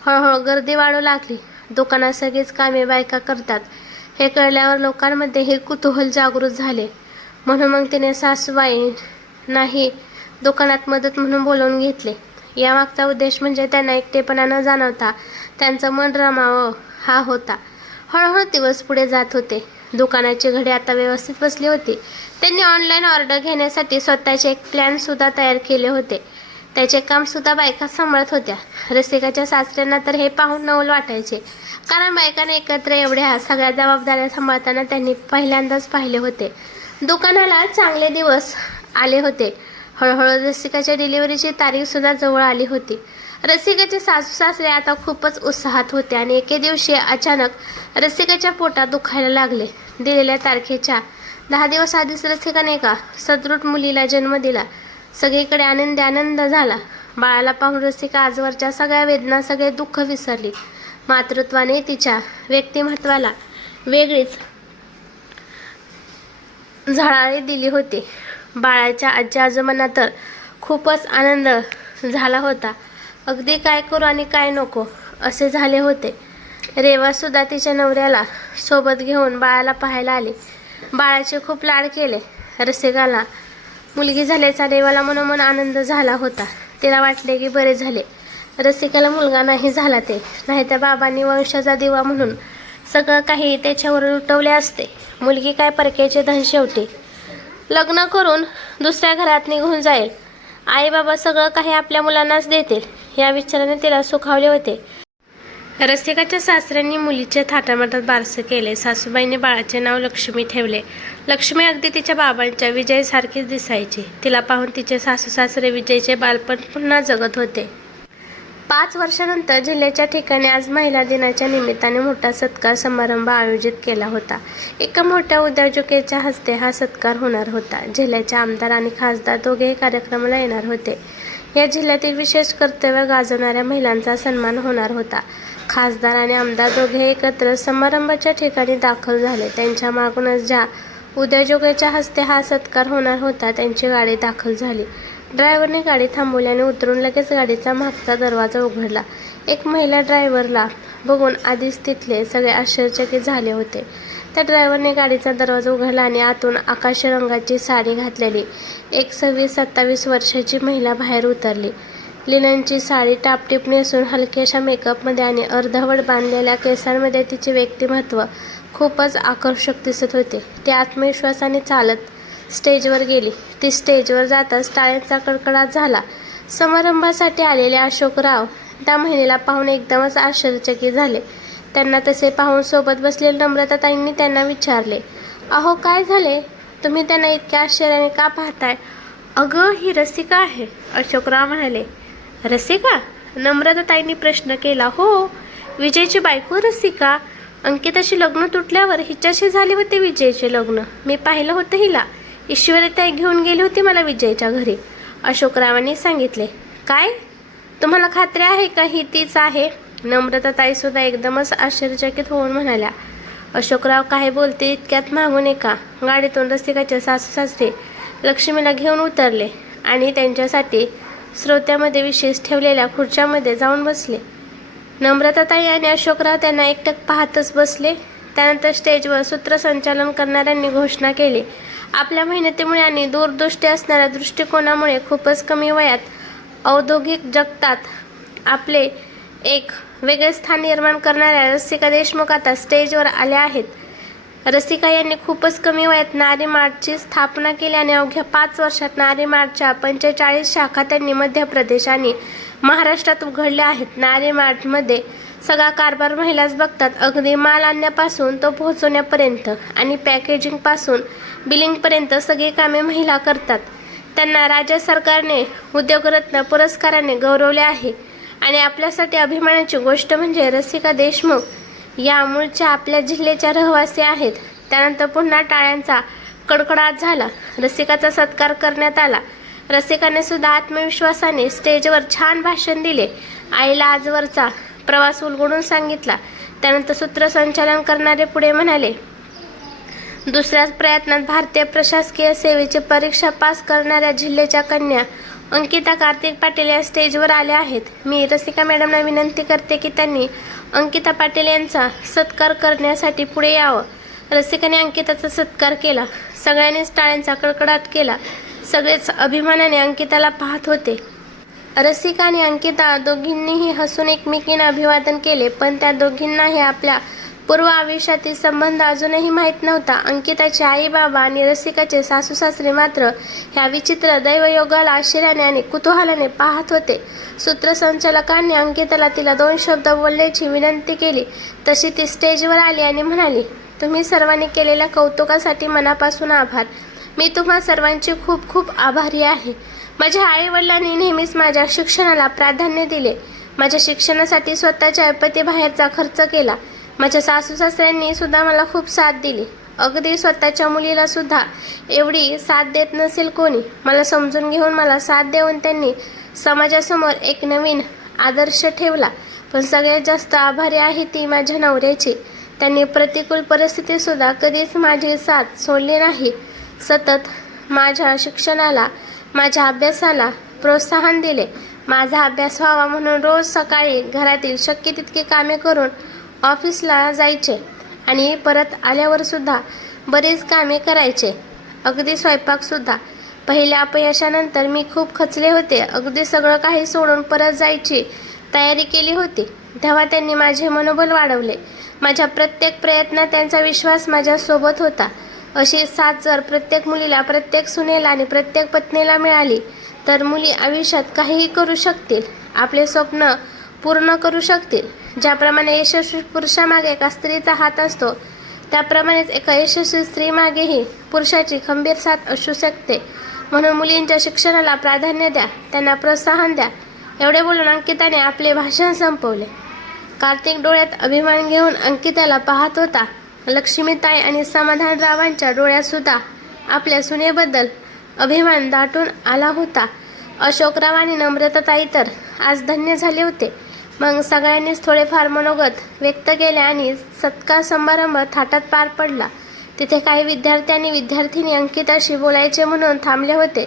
हळूहळू गर्दी वाढू लागली. दुकानात सगळीच कामे बायका करतात हे कळल्यावर लोकांमध्येही कुतूहल जागृत झाले. म्हणून मग तिने सासूबाईंनाही दुकानात मदत म्हणून बोलावून घेतले. यामागचा उद्देश म्हणजे त्यांना एकटेपणा न जाणवता त्यांचं मन रमावं हा होता. हळूहळू दिवस पुढे जात होते. दुकानाची घडी आता व्यवस्थित बसली होती. त्यांनी ऑनलाईन ऑर्डर घेण्यासाठी स्वतःचे एक प्लॅन सुद्धा तयार केले होते. त्याचे काम सुद्धा बायका सांभाळत होत्या. रसिकाच्या सासऱ्यांना तर हे पाहून नवल वाटायचे, कारण बायकांना एकत्र एवढ्या सगळ्या जबाबदाऱ्या सांभाळताना त्यांनी पहिल्यांदाच पाहिले होते. दुकानाला चांगले दिवस आले होते. हळूहळू रसिकाच्या डिलिव्हरीची तारीख सुद्धा जवळ आली होती. रसिकाचे सासू सासरे आता खूपच उत्साहात होते आणि एके दिवशी अचानक रसिकाच्या पोटात दुखायला लागले. दिलेल्या तारखेच्या 10 दिवस आधीच रसिकाने एका सदृढ मुलीला जन्म दिला. सगळीकडे आनंद झाला. बाळाला पाहून रसिका आजवरच्या सगळ्या वेदना, सगळे दुःख विसरली. मातृत्वाने तिच्या व्यक्तिमत्वाला वेगळीच झळाळी दिली होती. बाळाच्या आजी आजोबांना तर खूपच आनंद झाला होता. अगदी काय करू आणि काय नको असे झाले होते. रेवा सुद्धा तिच्या नवऱ्याला सोबत घेऊन बाळाला पाहायला आली. बाळाचे खूप लाड केले. रसिकाला मुलगी झाल्याचा रेवाला मनोमन आनंद झाला होता. तिला वाटले की बरे झाले. रसिकाला मुलगा नाही झाला ते, नाही त्या बाबांनी वंशाचा दिवा म्हणून सगळं काही त्याच्यावर लुटवले असते. मुलगी काय परक्याचे धन, शेवटी लग्न करून दुसऱ्या घरात निघून जाईल. आई बाबा सगळं काही आपल्या मुलांनाच देतील या विचाराने तिला सुखावले होते. रसिकाच्या सासऱ्यांनी मुलीचे थाटामाटात बारसे केले. सासूबाईंनी बाळाचे नाव लक्ष्मी ठेवले. लक्ष्मी अगदी तिच्या बाबांच्या विजयसारखीच दिसायची. तिला पाहून तिचे सासू सासरे विजयचे बालपण पुन्हा जगत होते. 5 वर्षानंतर जिल्ह्याच्या ठिकाणी आज महिला दिनाच्या निमित्ताने मोठा सत्कार समारंभ आयोजित केला होता. एका मोठ्या उद्योजकेच्या हस्ते हा सत्कार होणार होता. जिल्ह्याचे आमदार आणि खासदार दोघेही कार्यक्रमाला येणार होते. या जिल्ह्यातील विशेष कर्तव्य गाजवणाऱ्या महिलांचा सन्मान होणार होता. खासदार आणि आमदार दोघे एकत्र समारंभाच्या ठिकाणी दाखल झाले. त्यांच्या मागूनच ज्या उद्योजकाच्या हस्ते हा सत्कार होणार होता त्यांची गाडी दाखल झाली. ड्रायव्हरने गाडी थांबवल्याने उतरून लगेच गाडीचा मागचा दरवाजा उघडला. एक महिला ड्रायव्हरला बघून आधीच तिथले सगळे आश्चर्यचकित झाले होते. त्या ड्रायव्हरने गाडीचा दरवाजा उघडला आणि आतून आकाशी रंगाची साडी घातलेली एक 26-27 वर्षाची महिला बाहेर उतरली. लिननची साडी टापटीप नेसून हलक्याशा मेकअपमध्ये आणि अर्धवट बांधलेल्या केसांमध्ये तिचे व्यक्तिमत्व खूपच आकर्षक दिसत होते. ती आत्मविश्वासाने चालत स्टेजवर गेली. ती स्टेजवर जाताच टाळ्यांचा कडकडाट झाला. समारंभासाठी आलेले अशोकराव त्या महिलेला पाहून एकदमच आश्चर्यचकित झाले. त्यांना तसे पाहून सोबत बसलेल्या नम्रताताईंनी त्यांना विचारले, अहो काय झाले? तुम्ही त्यांना इतक्या आश्चर्याने का पाहताय? अगं ही रसिका आहे, अशोकराव म्हणाले. रसिका? नम्रताताईंनी प्रश्न केला. हो, विजयची बायको रसिका. अंकिताशी लग्न तुटल्यावर हिच्याशी झाले होते विजयचे लग्न. मी पाहिलं होतं हिला. ईश्वरीताई घेऊन गेली होती मला विजयच्या घरी, अशोकरावांनी सांगितले. काय? तुम्हाला खात्री आहे का ही तीच आहे? नम्रताताई सुद्धा एकदमच आश्चर्यचकित होऊन म्हणाल्या. अशोकराव काय बोलते इतक्यात मागून एका गाडीतून रसिकाचे सासू सासरे लक्ष्मीला घेऊन उतरले आणि त्यांच्यासाठी श्रोत्यामध्ये विशेष ठेवलेल्या खुर्च्यामध्ये जाऊन बसले. नम्रताताई आणि अशोकराव त्यांना एकटक पाहतच बसले. त्यानंतर स्टेजवर सूत्रसंचालन करणाऱ्यांनी घोषणा केली. आपल्या मेहनतीमुळे आणि दूरदृष्टी असणाऱ्या दृष्टिकोनामुळे खूपच कमी वयात औद्योगिक जगतात आपले एक वेगळे स्थान निर्माण करणाऱ्या रसिका देशमुख आता स्टेजवर आल्या आहेत. रसिका यांनी खूपच कमी वयात नारी मार्टची स्थापना केली आणि अवघ्या 5 वर्षात नारी मार्टच्या 45 शाखा त्यांनी मध्य प्रदेश आणि महाराष्ट्रात उघडल्या आहेत. नारी मार्टमध्ये सगळा कारभार महिलाच बघतात. अगदी माल आणण्यापासून तो पोहोचवण्यापर्यंत आणि पॅकेजिंगपासून बिलिंगपर्यंत सगळी कामे महिला करतात. त्यांना राज्य सरकारने उद्योगरत्न पुरस्काराने गौरवले आहे. आणि आपल्यासाठी अभिमानाची गोष्ट म्हणजे रसिका देशमुख या मूळच्या आपल्या जिल्ह्याच्या रहिवासी आहेत. त्यानंतर पुन्हा टाळ्यांचा कडकडाट झाला. रसिकाचा सत्कार करण्यात आला. रसिकाने सुद्धा आत्मविश्वासाने स्टेजवर छान भाषण दिले. आईला आजवरचा प्रवास उलगडून सांगितला. त्यानंतर सूत्रसंचालन करणारे पुढे म्हणाले, दुसऱ्याच प्रयत्नात भारतीय प्रशासकीय सेवेची परीक्षा पास करणाऱ्या जिल्ह्याच्या कन्या अंकिता कार्तिक पाटील या स्टेजवर आल्या आहेत. मी रसिका मॅडमना विनंती करते की त्यांनी अंकिता पाटील यांचा सत्कार करण्यासाठी पुढे यावं. रसिकाने अंकिताचा सत्कार केला. सगळ्यांनीच टाळ्यांचा कडकडाट केला. सगळेच अभिमानाने अंकिताला पाहत होते. रसिका आणि अंकिता दोघींनीही हसून एकमेकींना अभिवादन केले, पण त्या दोघींनाही आपल्या पूर्व आयुष्यातील संबंध अजूनही माहीत नव्हता. अंकिताचे आई बाबा आणि रसिकाचे सासू सासरे मात्र ह्या विचित्र दैवयोगाला आश्चर्याने आणि कुतूहलाने पाहत होते. सूत्रसंचालकांनी अंकिताला तिला 2 शब्द बोलण्याची विनंती केली. तशी ती स्टेजवर आली आणि म्हणाली, तुम्ही सर्वांनी केलेल्या कौतुकासाठी मनापासून आभार. मी तुम्हा सर्वांची खूप खूप आभारी आहे. माझ्या आईवडिलांनी नेहमीच माझ्या शिक्षणाला प्राधान्य दिले. माझ्या शिक्षणासाठी स्वतःच्या ऐपती बाहेरचा खर्च केला. माझ्या सासू सासऱ्यांनी सुद्धा मला खूप साथ दिली. अगदी स्वतःच्या मुलीला सुद्धा एवढी साथ देत नसेल कोणी. मला समजून घेऊन मला साथ देऊन त्यांनी समाजासमोर एक नवीन आदर्श ठेवला. पण सगळ्यात जास्त आभारी आहे ती माझ्या नवऱ्याची. त्यांनी प्रतिकूल परिस्थितीसुद्धा कधीच माझी साथ सोडली नाही. सतत माझ्या शिक्षणाला, माझ्या अभ्यासाला प्रोत्साहन दिले. माझा अभ्यास व्हावा म्हणून रोज सकाळी घरातील शक्य तितकी कामे करून ऑफिसला जायचे आणि परत आल्यावर सुद्धा बरीच कामे करायचे, अगदी स्वयंपाकसुद्धा. पहिल्या अपयशानंतर मी खूप खचले होते. अगदी सगळं काही सोडून परत जायची तयारी केली होती. तेव्हा त्यांनी माझे मनोबल वाढवले. माझ्या प्रत्येक प्रयत्नात त्यांचा विश्वास माझ्यासोबत होता. अशी साथ जर प्रत्येक मुलीला, प्रत्येक सुनेला आणि प्रत्येक पत्नीला मिळाली तर मुली आयुष्यात काहीही करू शकतील, आपले स्वप्न पूर्ण करू शकतील. ज्याप्रमाणे यशस्वी पुरुषामागे एका स्त्रीचा हात असतो, त्याप्रमाणेच एका यशस्वी स्त्रीमागेही पुरुषाची खंबीर साथ असू शकते. म्हणून मुलींच्या शिक्षणाला प्राधान्य द्या, त्यांना प्रोत्साहन द्या. एवढे बोलून अंकिताने आपले भाषण संपवले. कार्तिक डोळ्यात अभिमान घेऊन अंकिताला पाहत होता. लक्ष्मीताई आणि समाधानरावांच्या डोळ्यातसुद्धा आपल्या सुनेबद्दल अभिमान दाटून आला होता. अशोकराव आणि नम्रताताई तर आज धन्य झाले होते. मग सगळ्यांनीच थोडेफार मनोगत व्यक्त केले आणि सत्कार समारंभ थाटात पार पडला. तिथे काही विद्यार्थी आणि विद्यार्थिनी अंकिताशी बोलायचे म्हणून थांबले होते.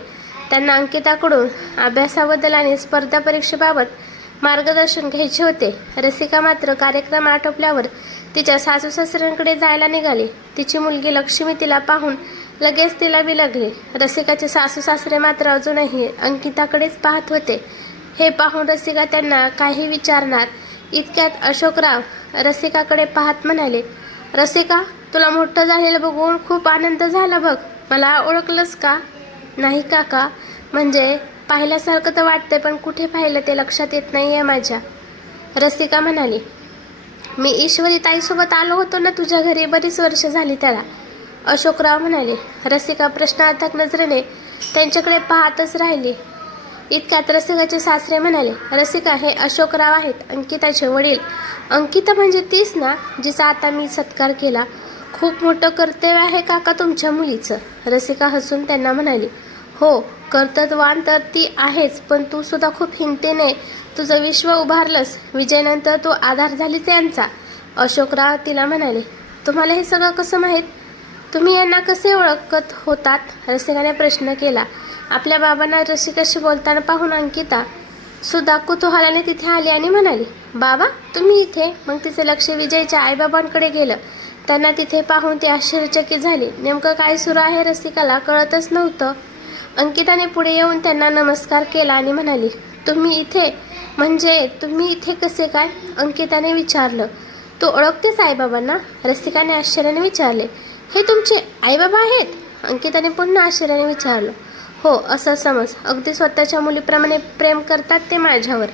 त्यांना अंकिताकडून अभ्यासाबद्दल आणि स्पर्धा परीक्षेबाबत मार्गदर्शन घ्यायचे होते. रसिका मात्र कार्यक्रम आटोपल्यावर तिच्या सासू सासऱ्यांकडे जायला निघाली. तिची मुलगी लक्ष्मी तिला पाहून लगेच तिला बिलगली. रसिकाचे सासू सासरे मात्र अजूनही अंकिताकडेच पाहत होते. हे पाहून रसिका त्यांना काही विचारणार इतक्यात अशोकराव रसिकाकडे पाहत म्हणाले, रसिका, तुला मोठं झालेलं बघून खूप आनंद झाला बघ. मला ओळखलंस का? नाही काका, म्हणजे पाहिल्यासारखं तर वाटतंय, पण कुठे पाहिलं ते लक्षात येत नाही आहे माझ्या. रसिका म्हणाली, मी ईश्वरी ताईसोबत आलो होतो ना तुझ्या घरी, बरीच वर्ष झाली त्याला. अशोकराव म्हणाले. रसिका प्रश्नार्थक नजरेने त्यांच्याकडे पाहतच राहिली. इतक्यात रसिकाचे सासरे म्हणाले, रसिका, हे अशोकराव आहेत, अंकिताचे वडील. अंकिता म्हणजे तीच ना जिचा आता मी सत्कार केला? खूप मोठं कर्तव्य आहे काका तुमच्या मुलीचं. रसिका हसून त्यांना म्हणाली, हो, कर्तव्यवान तर ती आहेच, पण तू सुद्धा खूप हिमतीने तुझं विश्व उभारलंस. विजयनंतर तू आधार झालीच यांचा. अशोकराव तिला म्हणाले, तुम्हाला हे सगळं कसं माहीत? तुम्ही यांना कसे ओळखत होतात? रसिकाने प्रश्न केला. आपल्या बाबांना रसिकाशी बोलताना पाहून अंकिता सुद्धा कुतूहलाने तिथे आली आणि म्हणाली, बाबा, तुम्ही इथे? मग तिचे लक्ष विजयच्या आईबाबांकडे गेलं. त्यांना तिथे पाहून ती आश्चर्यचकित झाली. नेमकं काय सुरू आहे रसिकाला कळतच नव्हतं. अंकिताने पुढे येऊन त्यांना नमस्कार केला आणि म्हणाली, तुम्ही इथे? म्हणजे तुम्ही इथे कसे काय? अंकिताने विचारलं. तू ओळखतेस आईबाबांना? रसिकाने आश्चर्याने विचारले. हे तुमचे आईबाबा आहेत? अंकिताने पुन्हा आश्चर्याने विचारलं. हो, असं समज. अगदी स्वतःच्या मुलीप्रमाणे प्रेम करतात ते माझ्यावर.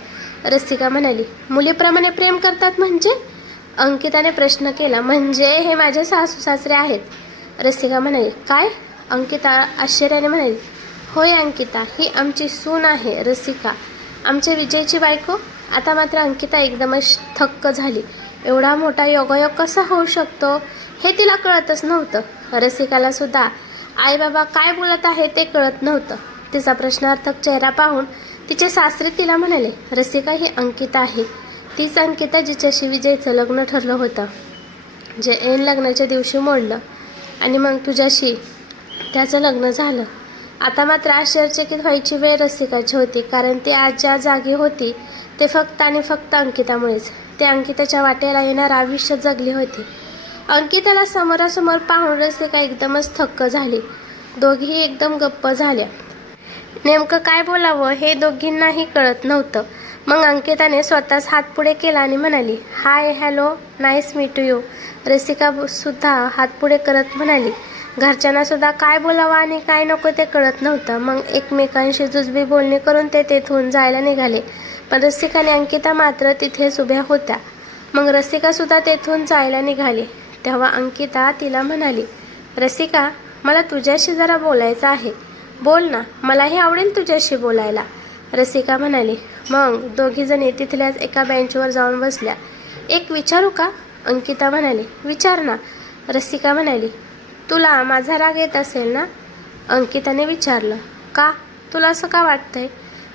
रसिका म्हणाली. मुलीप्रमाणे प्रेम करतात म्हणजे? अंकिताने प्रश्न केला. म्हणजे हे माझे सासू सासरे आहेत. रसिका म्हणाली. काय? अंकिता आश्चर्याने म्हणाली. होय अंकिता, ही आमची सून आहे रसिका, आमच्या विजयची बायको. आता मात्र अंकिता एकदमच थक्क झाली. एवढा मोठा योगायोग कसा होऊ शकतो हे तिला कळतच नव्हतं. रसिकाला सुद्धा आईबाबा काय बोलत आहे ते कळत नव्हतं. तिचा प्रश्नार्थक चेहरा पाहून तिचे सासरे तिला म्हणाले, रसिका, ही अंकिता आहे. तीच अंकिता जिच्याशी विजयचं लग्न ठरलं होतं, जे ऐन लग्नाच्या दिवशी मोडलं. आणि मग तुझ्याशी त्याचं लग्न झालं. आता मात्र आश्चर्यचकित व्हायची वेळ रसिकाची होती, कारण ती आज ज्या जागी होती ते फक्त आणि फक्त अंकितामुळेच. ते अंकिताच्या वाट्याला येणारं आयुष्य जगली होती. अंकिताला समोरासमोर पाहून रसिका एकदमच थक्क झाली. दोघीही एकदम गप्प झाल्या. नेमकं काय बोलावं हे दोघींनाही कळत नव्हतं. मग अंकिताने स्वतःच हात पुढे केला आणि म्हणाली, hi, hello, nice meet you. Rasika सुद्धा हात पुढे करत म्हणाली. घरच्यांना सुद्धा काय बोलावं आणि काय नको ते कळत नव्हतं. मग एकमेकांशी जुजबी बोलणी करून ते तेथून जायला निघाले. पण रसिका आणि अंकिता मात्र तिथेच उभ्या होत्या. मग रसिका सुद्धा तेथून जायला निघाली. तेव्हा अंकिता तिला म्हणाली, रसिका, मला तुझ्याशी जरा बोलायचं आहे. बोल ना, मलाही आवडेल तुझ्याशी बोलायला. रसिका म्हणाली. मग दोघीजणी तिथल्याच एका बेंचवर जाऊन बसल्या. एक विचारू का? अंकिता म्हणाली. विचार ना. रसिका म्हणाली. तुला माझा राग येत असेल ना? अंकिताने विचारलं. का? तुला असं का वाटतंय?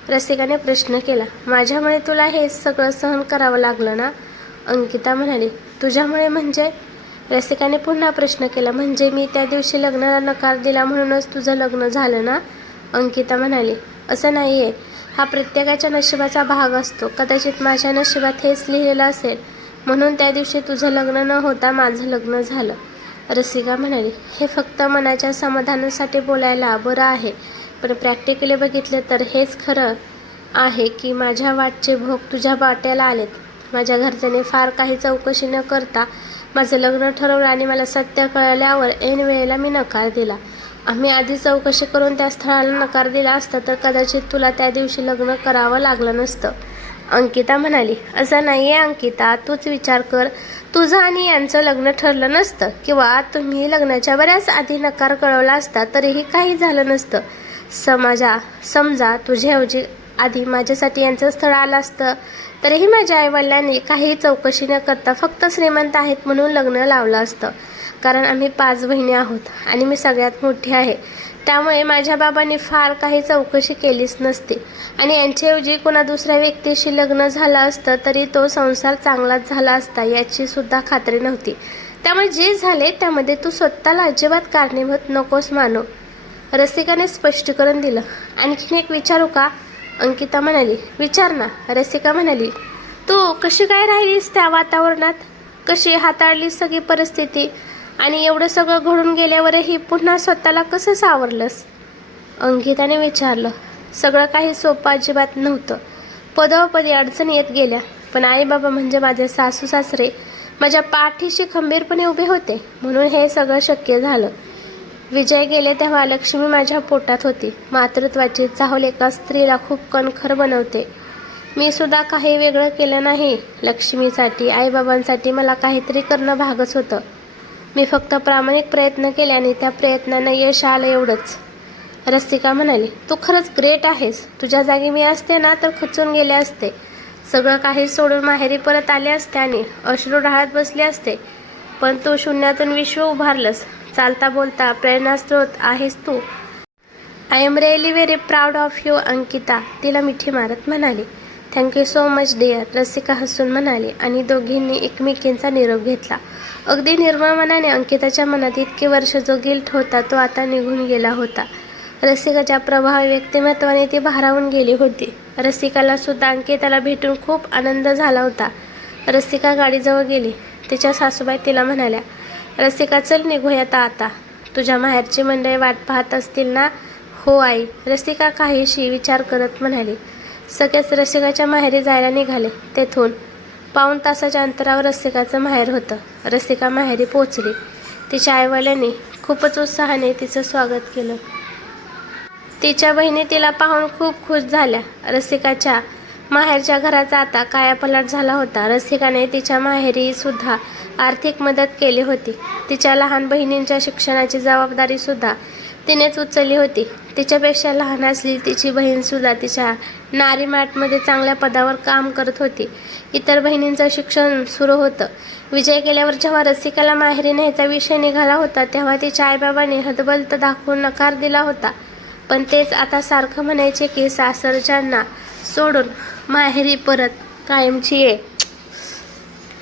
रसिकाने प्रश्न केला. माझ्यामुळे तुला हे सगळं सहन करावं लागलं ना? अंकिता म्हणाली. तुझ्यामुळे म्हणजे? रसिकाने पुन्हा प्रश्न केला. म्हणजे मी त्या दिवशी लग्नाला नकार दिला म्हणूनच तुझं लग्न झालं ना? अंकिता म्हणाली. असं नाही आहे. हा प्रत्येकाच्या नशिबाचा भाग असतो. कदाचित माझ्या नशिबात हेच लिहिलेलं असेल म्हणून त्या दिवशी तुझं लग्न न होता माझं लग्न झालं. रसिका म्हणाली. हे फक्त मनाच्या समाधानासाठी बोलायला बरं आहे, पण प्रॅक्टिकली बघितले तर हेच खरं आहे की माझ्या वाटचे भोग तुझ्या वाट्याला आलेत. माझ्या घरच्यांनी फार काही चौकशी न करता माझं लग्न ठरवलं आणि मला सत्य कळल्यावर ऐन वेळेला मी नकार दिला. आम्ही आधी चौकशी करून त्या स्थळाला नकार दिला असता तर कदाचित तुला त्या दिवशी लग्न करावं लागलं नसतं. अंकिता म्हणाली. असं नाही आहे अंकिता, तूच विचार कर. तुझं आणि यांचं लग्न ठरलं नसतं किंवा तुम्ही लग्नाच्या बऱ्याच आधी नकार कळवला असता तरीही काही झालं नसतं. समजा तुझ्याऐवजी आधी माझ्यासाठी यांचं स्थळ आलं असतं तरीही माझ्या आईवडिलांनी काही चौकशी न करता फक्त श्रीमंत आहेत म्हणून लग्न लावलं असतं. कारण आम्ही 5 बहिणी आहोत आणि मी सगळ्यात मोठी आहे. त्यामुळे माझ्या बाबांनी फार काही चौकशी केलीच नसती आणि यांच्याऐवजी कोणा दुसऱ्या व्यक्तीशी लग्न झालं असतं तरी तो संसार चांगलाच झाला असता याची सुद्धा खात्री नव्हती. त्यामुळे जे झाले त्यामध्ये तू स्वतःला अजिबात कारणीभूत नकोस मानू. रसिकाने स्पष्टीकरण दिलं. आणखीन एक विचारू का? अंकिता म्हणाली. विचार ना. रसिका म्हणाली. तू कशी काय राहिलीस त्या वातावरणात? कशी हाताळलीस सगळी परिस्थिती? आणि एवढं सगळं घडून गेल्यावरही पुन्हा स्वतःला कसं सावरलंस? अंकिताने विचारलं. सगळं काही सोपं अजिबात नव्हतं. पदोपदी अडचणी येत गेल्या, पण आई बाबा म्हणजे माझे सासू सासरे माझ्या पाठीशी खंबीरपणे उभे होते म्हणून हे सगळं शक्य झालं. विजय गेले तेव्हा लक्ष्मी माझ्या पोटात होती. मातृत्वाची चाहूल एका स्त्रीला खूप कणखर बनवते. मी सुद्धा काही वेगळं केलं नाही. लक्ष्मीसाठी, आईबाबांसाठी मला काहीतरी करणं भागच होतं. मी फक्त प्रामाणिक प्रयत्न केले आणि त्या प्रयत्नांना यश आलं एवढंच. रसिका म्हणाली. तू खरंच ग्रेट आहेस. तुझ्या जागी मी असते ना तर खचून गेले असते. सगळं काही सोडून माहेरी परत आले असते आणि अश्रू ढाळत बसले असते. पण तू शून्यातून विश्व उभारलंस. चालता बोलता प्रेरणास्रोत आहेस तू. I am really very proud of you Ankita. तिला मिठी मारत म्हणाली. Thank you so much dear. Rasika हसून म्हणाली आणि दोघींनी एकमेकींचा निरोप घेतला. अगदी निर्मळ मनाने. अंकिताच्या मनात इतकी वर्ष जो गिल्ट होता तो आता निघून गेला होता. रसिकाच्या प्रभावी व्यक्तिमत्वाने ती भारावून गेली होती. रसिकाला सुद्धा अंकिताला भेटून खूप आनंद झाला होता. रसिका गाडीजवळ गेली. तिच्या सासूबाई तिला म्हणाल्या, रसिका चल निघूयात आता. तुझ्या माहेरची मंडळी वाट पाहत असतील ना? हो आई. रसिका काहीशी विचार करत म्हणाली. सगळेच रसिकाच्या माहेरी जायला निघाले. तेथून पाऊण तासाच्या अंतरावर रसिकाचं माहेर होतं. रसिका माहेरी पोचली. तिच्या आईवडिलांनी खूपच उत्साहाने तिचं स्वागत केलं. तिच्या बहिणी तिला पाहून खूप खुश झाल्या. रसिकाच्या माहेरच्या घराचा आता कायापालट झाला होता. रसिकाने तिच्या माहेरी सुद्धा आर्थिक मदत केली होती. तिच्या लहान बहिणींच्या शिक्षणाची जबाबदारी सुद्धा तिनेच उचलली होती. तिच्यापेक्षा लहान असलेली तिची बहीणसुद्धा तिच्या नारीमाटमध्ये चांगल्या पदावर काम करत होती. इतर बहिणींचं शिक्षण सुरू होतं. विजय गेल्यावर जेव्हा रसिकाला माहेरी न्यायचा विषय निघाला होता तेव्हा तिच्या आईबाबांनी हतबलत दाखवून नकार दिला होता. पण तेच आता सारखं म्हणायचे की सासरच्यांना सोडून माहेरी परत कायमची ये.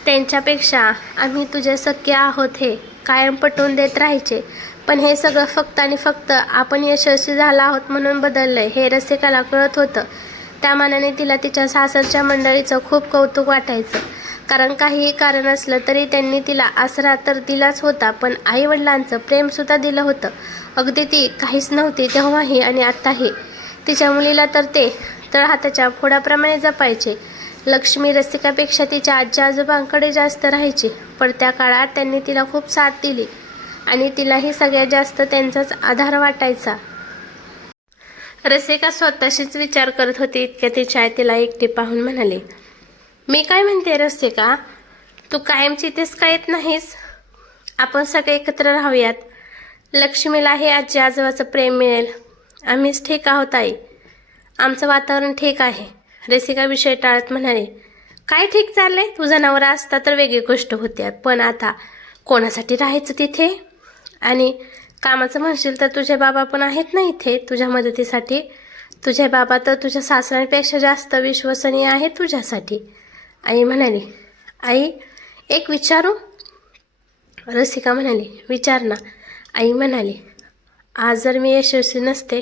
त्यांच्यापेक्षा आम्ही तुझे सख्खे आहोत हे कायम पटवून देत राहायचे. पण हे सगळं फक्त आणि फक्त आपण यशस्वी झाला आहोत म्हणून बदललंय हे रसिकाला कळत होतं. त्या मानाने तिला तिच्या सासरच्या मंडळीचं खूप कौतुक वाटायचं. कारण काहीही कारण असलं तरी त्यांनी तिला आसरा तर दिलाच होता, पण आईवडिलांचं प्रेमसुद्धा दिलं होतं. अगदी ती काहीच नव्हती तेव्हाही आणि आत्ताही. तिच्या मुलीला तर ते तळहाताच्या फोडाप्रमाणे जपायचे. लक्ष्मी रसिकापेक्षा तिच्या आजी आजोबांकडे जास्त राहायची, पण त्या काळात त्यांनी तिला खूप साथ दिली आणि तिलाही सगळ्यात जास्त त्यांचाच आधार वाटायचा. रसिका स्वतःशीच विचार करत होती. इतक्या तिच्या आई तिला एकटी पाहून म्हणाली, मी काय म्हणते रसिका, तू कायमची इथेच का येत नाहीस? आपण सगळे एकत्र राहूयात. लक्ष्मीलाही आजी आजोबाचं प्रेम मिळेल. आम्हीच ठीक आहोत आई. आमचं वातावरण ठीक आहे. रसिका विषय टाळत म्हणाली, काय ठीक चाललंय? तुझा नवरा असता तर वेगळी गोष्ट होती, पण आता कोणासाठी राहायचं तिथे? आणि कामाचं म्हणशील तर तुझे बाबा पण आहेत ना इथे तुझ्या मदतीसाठी. तुझे बाबा तर तुझ्या सासऱ्यांपेक्षा जास्त विश्वसनीय आहे तुझ्यासाठी. आई म्हणाली, आई एक विचारू? रसिका म्हणाली, विचार ना. आई म्हणाली, आज जर मी यशस्वी नसते,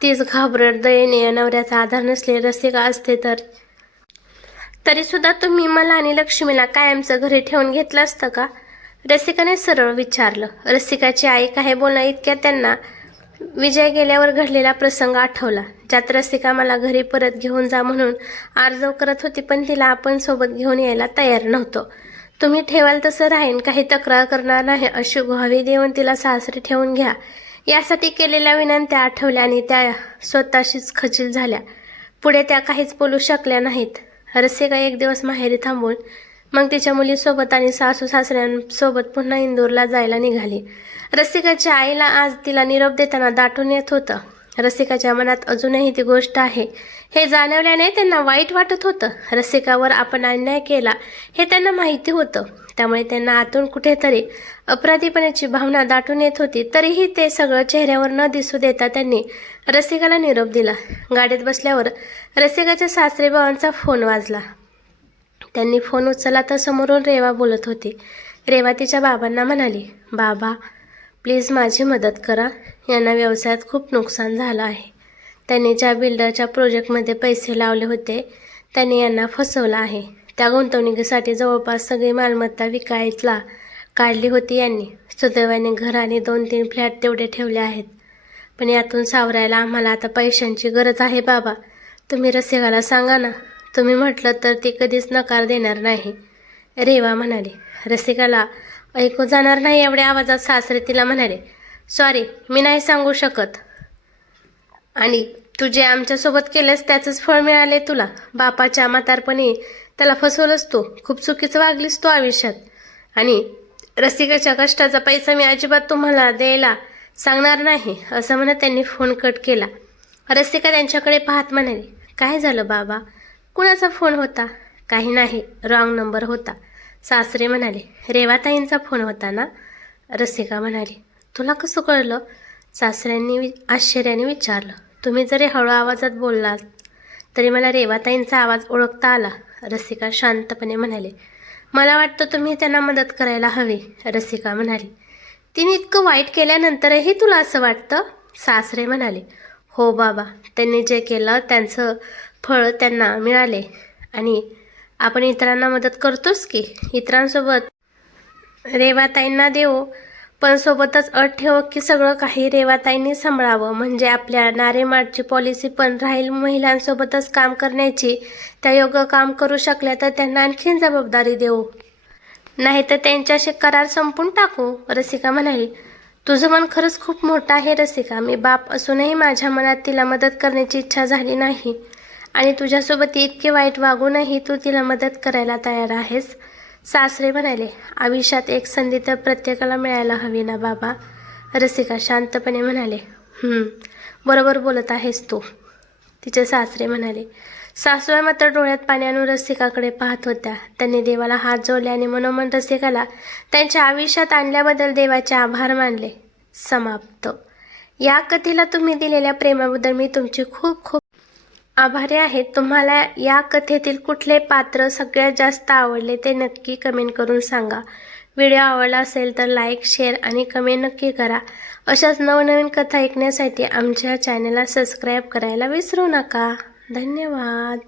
तीच घाबरट दयनीय नवऱ्याचा आधार नसले रसिका असते तर तरीसुद्धा तुम्ही मला आणि लक्ष्मीला कायमचं घरी ठेवून घेतलं असतं का? रसिकाने सरळ विचारलं. रसिकाची आई काय बोलणं इतक्यात त्यांना विजय गेल्यावर घडलेला प्रसंग आठवला, ज्यात रसिका मला घरी परत घेऊन जा म्हणून आर्जव करत होती, पण तिला आपण सोबत घेऊन यायला तयार नव्हतो. तुम्ही ठेवाल तसं राहीन, काही तक्रार करणार नाही अशी ग्वाही देऊन तिला सासरी ठेवून घ्या यासाठी केलेल्या विनंत्या आठवल्या आणि त्या स्वतःशीच खचील झाल्या. पुढे त्या काहीच बोलू शकल्या नाहीत. रसिका एक दिवस माहेरी थांबून मग तिच्या मुलीसोबत आणि सासू सासऱ्यांसोबत पुन्हा इंदूरला जायला निघाली. रसिकाच्या आईला आज तिला निरोप देताना दाटून येत होतं. रसिकाच्या मनात अजूनही ती गोष्ट आहे हे जाणवल्याने त्यांना वाईट वाटत होतं. रसिकावर आपण अन्याय केला हे त्यांना माहिती होतं, त्यामुळे त्यांना आतून कुठेतरी अपराधीपणाची भावना दाटून येत होती. तरीही ते सगळं चेहऱ्यावर न दिसू देता त्यांनी रसिकाला निरोप दिला. गाडीत बसल्यावर रसिकाच्या सासरेबावांचा फोन वाजला. त्यांनी फोन उचलला तर समोरून रेवा बोलत होती. रेवा तिच्या बाबांना म्हणाली, बाबा प्लीज माझी मदत करा. यांना व्यवसायात खूप नुकसान झालं आहे. त्यांनी ज्या बिल्डरच्या प्रोजेक्टमध्ये पैसे लावले होते त्यांनी यांना फसवलं आहे. त्या गुंतवणुकीसाठी जवळपास सगळी मालमत्ता विकायला काढली होती यांनी. सुदैवाने घर आणि 2-3 फ्लॅट तेवढे ठेवले आहेत, पण यातून सावरायला आम्हाला आता पैशांची गरज आहे. बाबा तुम्ही रसिकाला सांगा ना, तुम्ही म्हटलं तर ती कधीच नकार देणार नाही. रेवा म्हणाली. रसिकाला ऐकू जाणार नाही एवढ्या आवाजात सासरे तिला म्हणाले, सॉरी मी नाही सांगू शकत. आणि तुझे आमच्यासोबत केलेस त्याचंच फळ मिळाले तुला. बापाच्या म्हातारपणी त्याला फसवलंस तू. खूप चुकीचं वागलीस तू आयुष्यात. आणि रसिकाच्या कष्टाचा पैसा मी अजिबात तुम्हाला द्यायला सांगणार नाही असं म्हणत त्यांनी फोन कट केला. रसिका त्यांच्याकडे पाहत म्हणाली, काय झालं बाबा? कुणाचा फोन होता? काही नाही, रॉंग नंबर होता. सासरे म्हणाले, रेवाताईंचा फोन होता ना? रसिका म्हणाली, तुला कसं कळलं? सासऱ्यांनी आश्चर्याने विचारलं. तुम्ही जरी हळू आवाजात बोललात तरी मला रेवाताईंचा आवाज ओळखता आला. रसिका शांतपणे म्हणाले, मला वाटतं तुम्ही त्यांना मदत करायला हवी. रसिका म्हणाली, तिने इतकं वाईट केल्यानंतरही तुला असं वाटतं? सासरे म्हणाले, हो बाबा, त्यांनी जे केलं त्यांचं फळ त्यांना मिळाले आणि आपण इतरांना मदत करतोच की. इतरांसोबत रेवाताईंना देऊ, पण सोबतच अट ठेव की सगळं काही रेवाताईंनी सांभाळावं. म्हणजे आपल्या नारेमाडची पॉलिसी पण राहील महिलांसोबतच काम करण्याची. त्या योग्य काम करू शकल्या तर त्यांना आणखीन जबाबदारी देऊ, नाही तर त्यांच्याशी करार संपून टाकू. रसिका म्हणाली, तुझं मन खरंच खूप मोठं आहे रसिका. मी बाप असूनही माझ्या मनात तिला मदत करण्याची इच्छा झाली नाही आणि तुझ्यासोबत इतके वाईट वागूनही तू तिला मदत करायला तयार आहेस. सासरे म्हणाले, आयुष्यात एक संधी तर प्रत्येकाला मिळायला हवी ना बाबा. रसिका शांतपणे म्हणाले, बरोबर बोलत आहेस तू. तिचे सासरे म्हणाले. सासूबाई मात्र डोळ्यात पाणी आणून रसिकाकडे पाहत होत्या. त्यांनी देवाला हात जोडले आणि मनोमन रसिकाला त्यांच्या आयुष्यात आणल्याबद्दल देवाचे आभार मानले. समाप्त. या कथेला तुम्ही दिलेल्या प्रेमाबद्दल मी तुमची खूप खूप आभारी आहे. तुम्हाला या कथेतील कुठले पात्र सगळ्यात जास्त आवडले ते नक्की कमेंट करून सांगा. व्हिडिओ आवडला असेल तर लाईक, शेअर आणि कमेंट नक्की करा. अशाच नवनवीन कथा ऐकण्यासाठी आमच्या चॅनलला सबस्क्राईब करायला विसरू नका. धन्यवाद.